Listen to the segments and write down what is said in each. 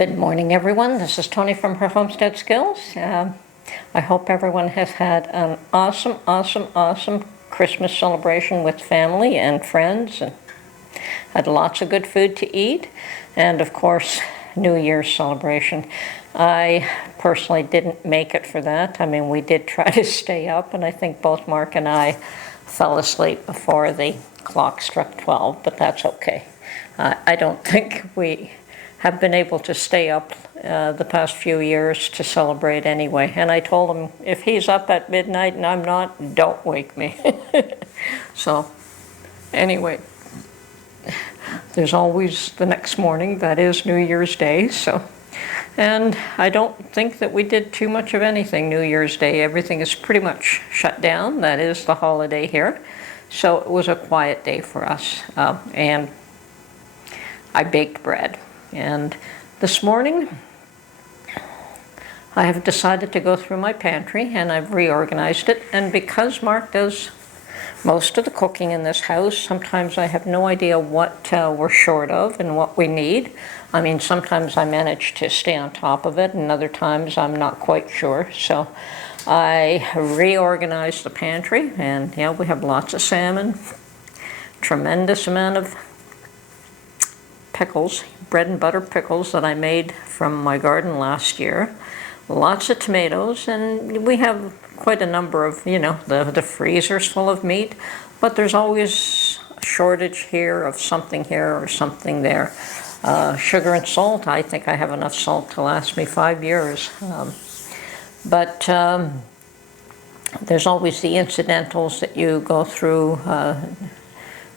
Good morning, everyone. This is Tony from her Homestead Skills. I hope everyone has had an awesome Christmas celebration with family and friends and had lots of good food to eat. And of course, New Year's celebration. I personally didn't make it for that. I mean, we did try to stay up, and I think both Mark and I fell asleep before the clock struck 12, but that's okay. I don't think we have been able to stay up the past few years to celebrate anyway. And I told him, if he's up at midnight and I'm not, don't wake me. So anyway, there's always the next morning. That is New Year's Day. And I don't think that we did too much of anything New Year's Day. Everything is pretty much shut down. That is the holiday here. So it was a quiet day for us. And I baked bread. And this morning, I have decided to go through my pantry, and I've reorganized it. And because Mark does most of the cooking in this house, sometimes I have no idea what we're short of and what we need. I mean, sometimes I manage to stay on top of it, and other times I'm not quite sure. So I reorganized the pantry, and yeah, we have lots of salmon, tremendous amount of pickles, bread and butter pickles that I made from my garden last year. Lots of tomatoes, and we have quite a number of, the freezer's full of meat, but there's always a shortage here of something here or something there. Sugar and salt, I think I have enough salt to last me 5 years. But there's always the incidentals that you go through.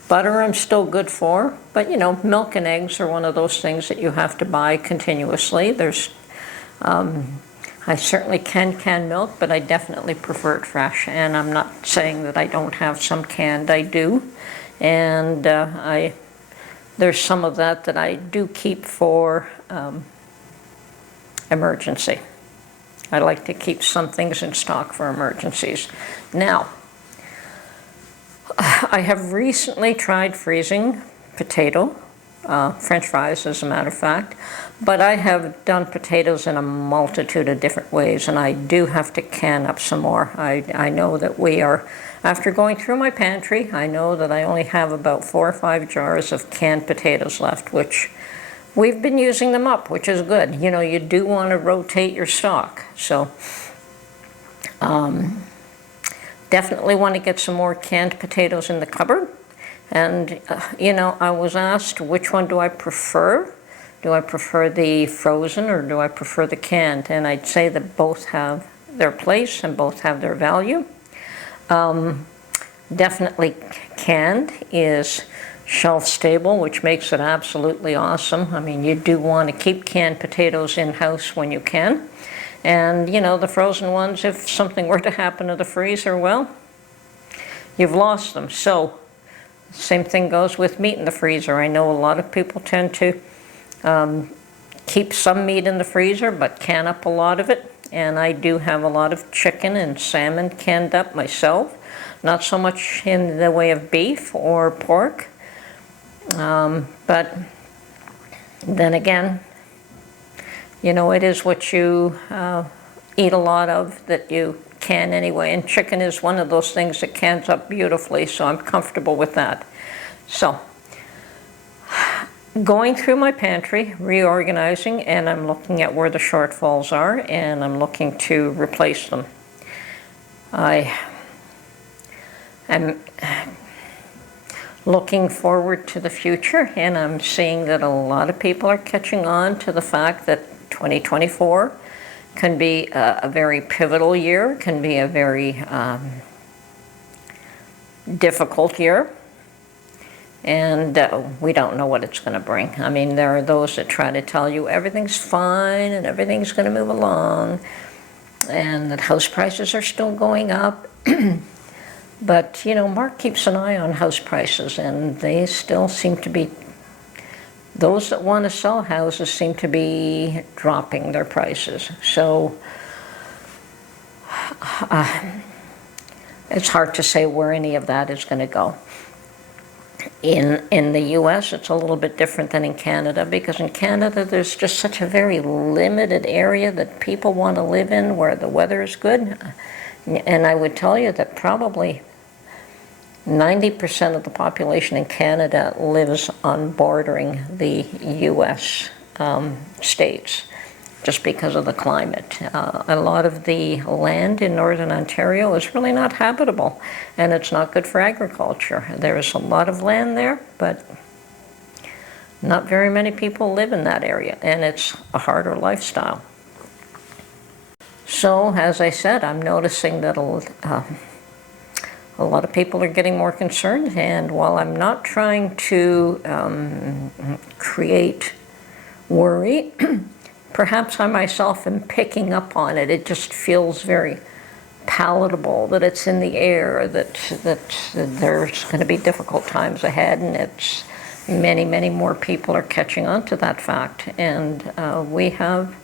Butter I'm still good for, but milk and eggs are one of those things that you have to buy continuously. I certainly can milk, but I definitely prefer it fresh. And I'm not saying that I don't have some canned, I do. And there's some of that I do keep for emergency. I like to keep some things in stock for emergencies. Now, I have recently tried freezing potato, French fries as a matter of fact, but I have done potatoes in a multitude of different ways, and I do have to can up some more. I know that after going through my pantry, I know that I only have about 4 or 5 jars of canned potatoes left, which we've been using them up, which is good. You do want to rotate your stock. So, definitely want to get some more canned potatoes in the cupboard. And, I was asked, which one do I prefer? Do I prefer the frozen or do I prefer the canned? And I'd say that both have their place and both have their value. Definitely canned is shelf stable, which makes it absolutely awesome. I mean, you do want to keep canned potatoes in-house when you can. And, the frozen ones, if something were to happen to the freezer, well, you've lost them. So, same thing goes with meat in the freezer. I know a lot of people tend to keep some meat in the freezer, but can up a lot of it. And I do have a lot of chicken and salmon canned up myself. Not so much in the way of beef or pork. But then again, it is what you eat a lot of that you can anyway. And chicken is one of those things that cans up beautifully, so I'm comfortable with that. So, going through my pantry, reorganizing, and I'm looking at where the shortfalls are, and I'm looking to replace them. I am looking forward to the future, and I'm seeing that a lot of people are catching on to the fact that 2024 can be a very pivotal year, can be a very difficult year, and we don't know what it's going to bring. I mean, there are those that try to tell you everything's fine and everything's going to move along, and that house prices are still going up. But, Mark keeps an eye on house prices, and they still seem to be, those that want to sell houses seem to be dropping their prices. So it's hard to say where any of that is going to go. In the US, it's a little bit different than in Canada, because in Canada there's just such a very limited area that people want to live in where the weather is good. And I would tell you that probably 90% of the population in Canada lives on bordering the US states, just because of the climate. A lot of the land in northern Ontario is really not habitable, and it's not good for agriculture. There is a lot of land there, but not very many people live in that area, and it's a harder lifestyle. So, as I said, I'm noticing that a lot of people are getting more concerned, and while I'm not trying to create worry, perhaps I myself am picking up on it. It just feels very palatable, that it's in the air, that there's going to be difficult times ahead, and it's many more people are catching on to that fact. And we have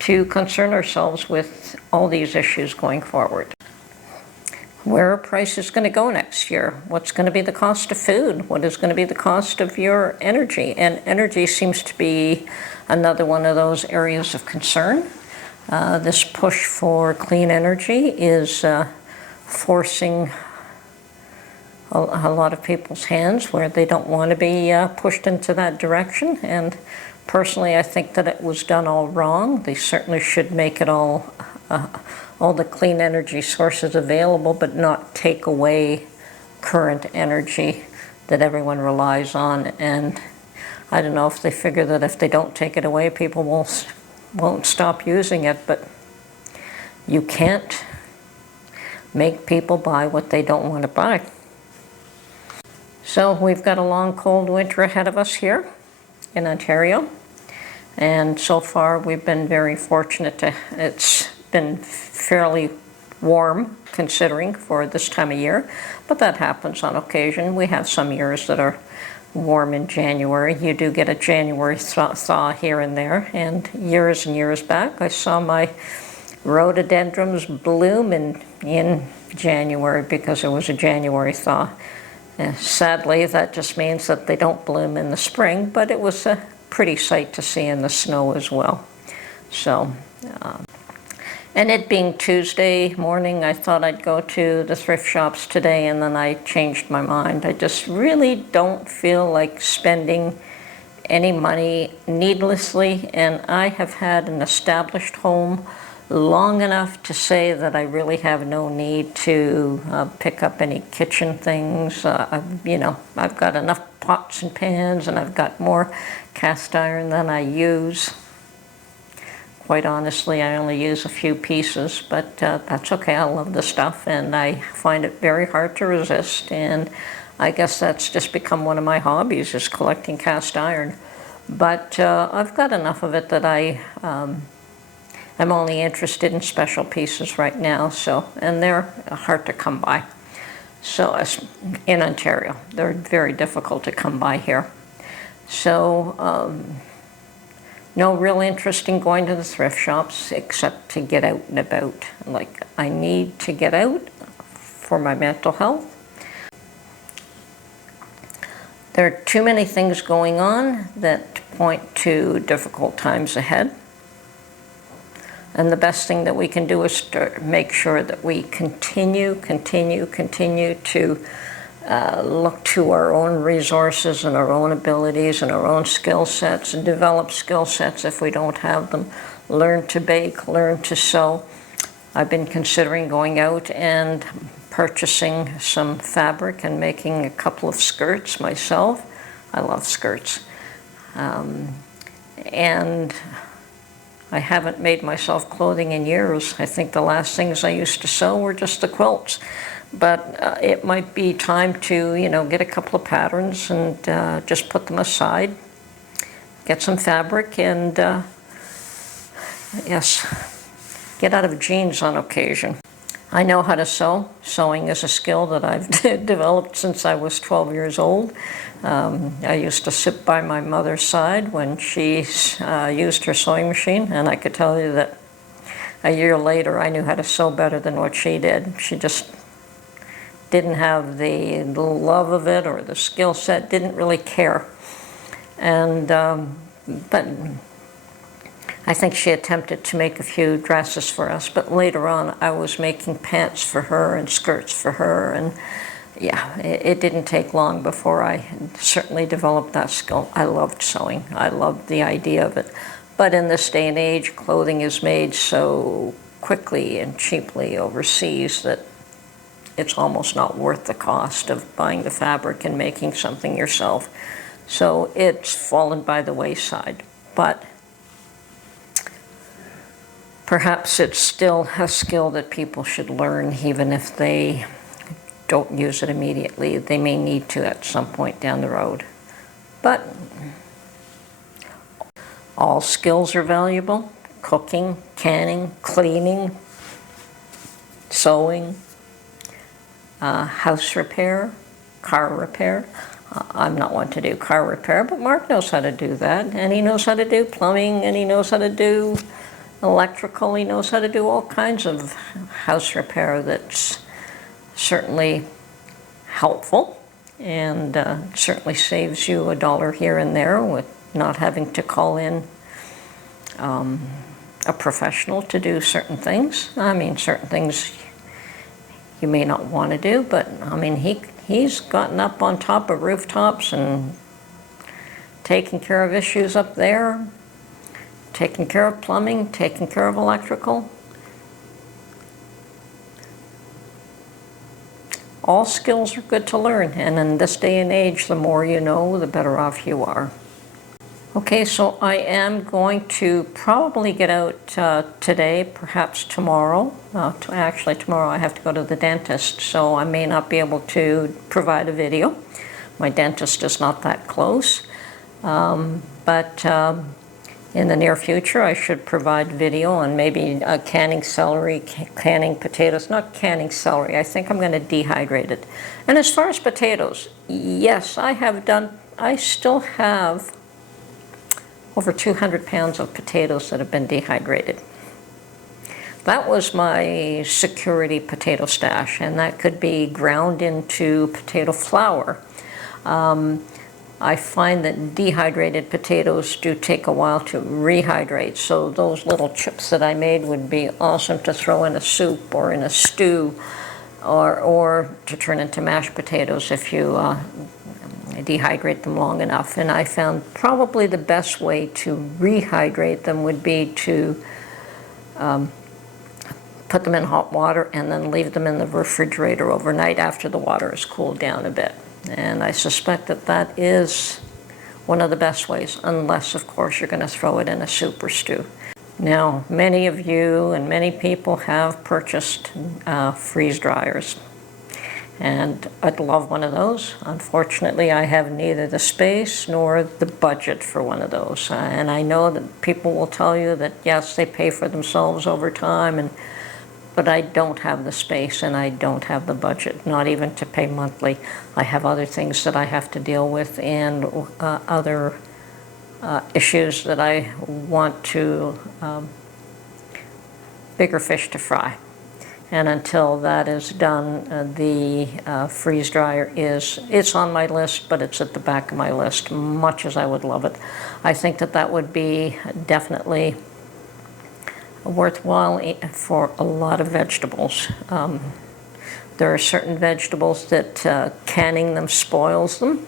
to concern ourselves with all these issues going forward. Where are prices going to go next year? What's going to be the cost of food? What is going to be the cost of your energy? And energy seems to be another one of those areas of concern. This push for clean energy is forcing a lot of people's hands where they don't want to be pushed into that direction. And personally, I think that it was done all wrong. They certainly should make it all the clean energy sources available, but not take away current energy that everyone relies on. And I don't know if they figure that if they don't take it away, people won't stop using it, but you can't make people buy what they don't want to buy. So we've got a long, cold winter ahead of us here in Ontario, and so far we've been very fortunate it's been fairly warm considering for this time of year, but that happens on occasion. We have some years that are warm in January. You do get a January thaw here and there, and years back I saw my rhododendrons bloom in January because it was a January thaw. Sadly, that just means that they don't bloom in the spring, but it was a pretty sight to see in the snow as well. So, and it being Tuesday morning, I thought I'd go to the thrift shops today, and then I changed my mind. I just really don't feel like spending any money needlessly, and I have had an established home long enough to say that I really have no need to pick up any kitchen things. I've got enough pots and pans, and I've got more cast iron than I use. Quite honestly, I only use a few pieces, but that's okay. I love the stuff, and I find it very hard to resist, and I guess that's just become one of my hobbies, is collecting cast iron. But I've got enough of it that I'm only interested in special pieces right now, and they're hard to come by. So in Ontario, they're very difficult to come by here. So no real interest in going to the thrift shops except to get out and about. Like, I need to get out for my mental health. There are too many things going on that point to difficult times ahead. And the best thing that we can do is to make sure that we continue to look to our own resources and our own abilities and our own skill sets, and develop skill sets if we don't have them. Learn to bake, learn to sew. I've been considering going out and purchasing some fabric and making a couple of skirts myself. I love skirts. And I haven't made myself clothing in years. I think the last things I used to sew were just the quilts. But it might be time to, get a couple of patterns and just put them aside, get some fabric, and yes, get out of jeans on occasion. I know how to sew. Sewing is a skill that I've developed since I was 12 years old. I used to sit by my mother's side when she used her sewing machine, and I could tell you that a year later I knew how to sew better than what she did. She just didn't have the love of it or the skill set, didn't really care. And but I think she attempted to make a few dresses for us, but later on I was making pants for her and skirts for her, and yeah, it didn't take long before I certainly developed that skill. I loved sewing. I loved the idea of it. But in this day and age, clothing is made so quickly and cheaply overseas that it's almost not worth the cost of buying the fabric and making something yourself. So it's fallen by the wayside. But perhaps it's still a skill that people should learn, even if they don't use it immediately. They may need to at some point down the road. But all skills are valuable. Cooking, canning, cleaning, sewing, house repair, car repair. I'm not one to do car repair, but Mark knows how to do that. And he knows how to do plumbing, and he knows how to do electrical. He knows how to do all kinds of house repair that's certainly helpful, and certainly saves you $1 here and there with not having to call in a professional to do certain things. I mean, certain things you may not want to do, but I mean, he's gotten up on top of rooftops and taken care of issues up there, taking care of plumbing, taking care of electrical. All skills are good to learn, and in this day and age, the more you know, the better off you are. Okay, so I am going to probably get out today, perhaps tomorrow. Actually, tomorrow I have to go to the dentist, so I may not be able to provide a video. My dentist is not that close, but in the near future, I should provide video on maybe canning celery, canning potatoes. Not canning celery, I think I'm going to dehydrate it. And as far as potatoes, yes, I still have over 200 pounds of potatoes that have been dehydrated. That was my security potato stash, and that could be ground into potato flour. I find that dehydrated potatoes do take a while to rehydrate, so those little chips that I made would be awesome to throw in a soup or in a stew, or to turn into mashed potatoes if you dehydrate them long enough. And I found probably the best way to rehydrate them would be to put them in hot water and then leave them in the refrigerator overnight after the water has cooled down a bit. And I suspect that that is one of the best ways, unless, of course, you're going to throw it in a soup or stew. Now, many of you and many people have purchased freeze dryers, and I'd love one of those. Unfortunately, I have neither the space nor the budget for one of those. And I know that people will tell you that, yes, they pay for themselves over time, but I don't have the space and I don't have the budget, not even to pay monthly. I have other things that I have to deal with and other issues that I want to, bigger fish to fry. And until that is done, the freeze dryer it's on my list, but it's at the back of my list, much as I would love it. I think that that would be definitely worthwhile for a lot of vegetables. There are certain vegetables that canning them spoils them.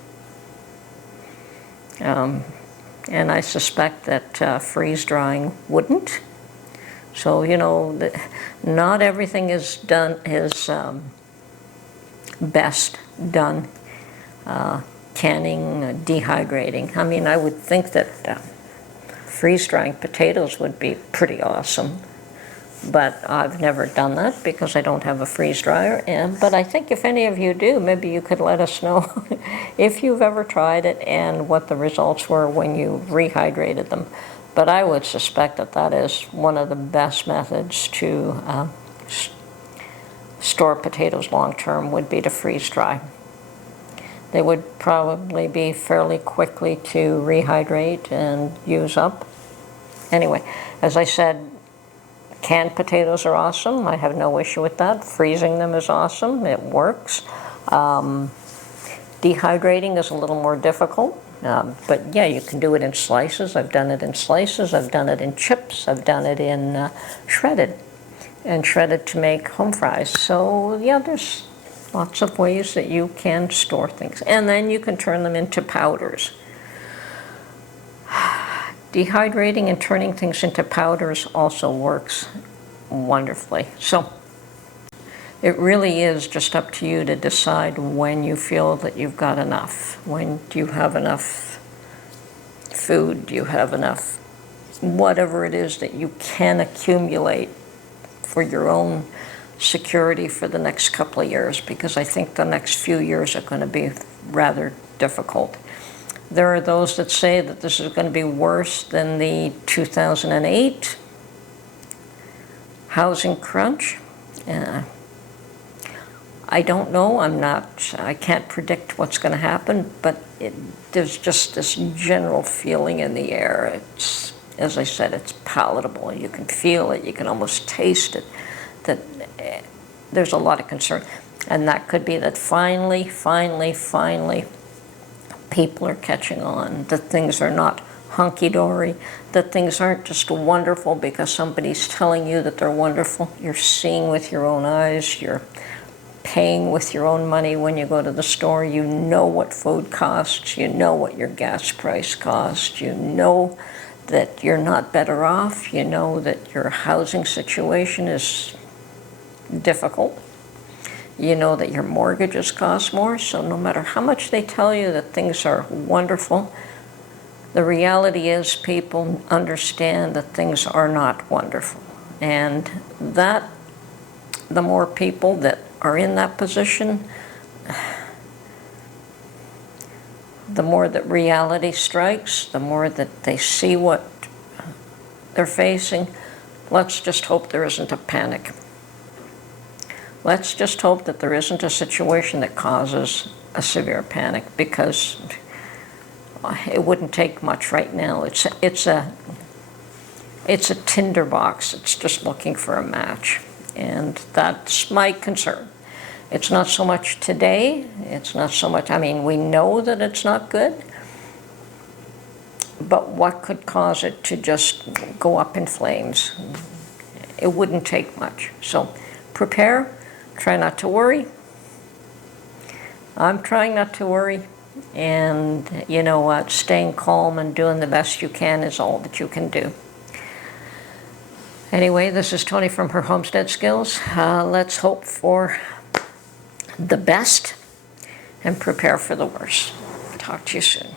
And I suspect that freeze drying wouldn't. So, you know, not everything is best done canning, dehydrating. I mean, I would think that freeze-drying potatoes would be pretty awesome, but I've never done that because I don't have a freeze dryer. But I think if any of you do, maybe you could let us know if you've ever tried it and what the results were when you rehydrated them. But I would suspect that that is one of the best methods to store potatoes long-term would be to freeze dry. They would probably be fairly quickly to rehydrate and use up. Anyway, as I said, Canned potatoes are awesome. I have no issue with that. Freezing them is awesome. It works. Dehydrating is a little more difficult. But yeah, you can do it in slices. I've done it in slices. I've done it in chips. I've done it in shredded. And shredded to make home fries. So yeah, there's lots of ways that you can store things. And then you can turn them into powders. Dehydrating and turning things into powders also works wonderfully. So it really is just up to you to decide when you feel that you've got enough. When do you have enough food? Do you have enough whatever it is that you can accumulate for your own security for the next couple of years? Because I think the next few years are going to be rather difficult. There are those that say that this is going to be worse than the 2008 housing crunch. I don't know. I can't predict what's going to happen, but there's just this general feeling in the air. It's, as I said, it's palatable. You can feel it. You can almost taste it. That there's a lot of concern. And that could be that finally, people are catching on, that things are not hunky-dory, that things aren't just wonderful because somebody's telling you that they're wonderful. You're seeing with your own eyes, you're paying with your own money when you go to the store. You know what food costs, you know what your gas price costs, you know that you're not better off, you know that your housing situation is difficult. You know that your mortgages cost more, so no matter how much they tell you that things are wonderful, the reality is people understand that things are not wonderful. And that, the more people that are in that position, the more that reality strikes, the more that they see what they're facing. Let's just hope there isn't a panic. Let's just hope that there isn't a situation that causes a severe panic, because it wouldn't take much right now. It's a tinderbox. It's just looking for a match, and that's my concern. It's not so much today. It's not so much. I mean, we know that it's not good, but what could cause it to just go up in flames? It wouldn't take much. So prepare. Try not to worry. I'm trying not to worry. And you know what? Staying calm and doing the best you can is all that you can do. Anyway, this is Tony from Her Homestead Skills. Let's hope for the best and prepare for the worst. Talk to you soon.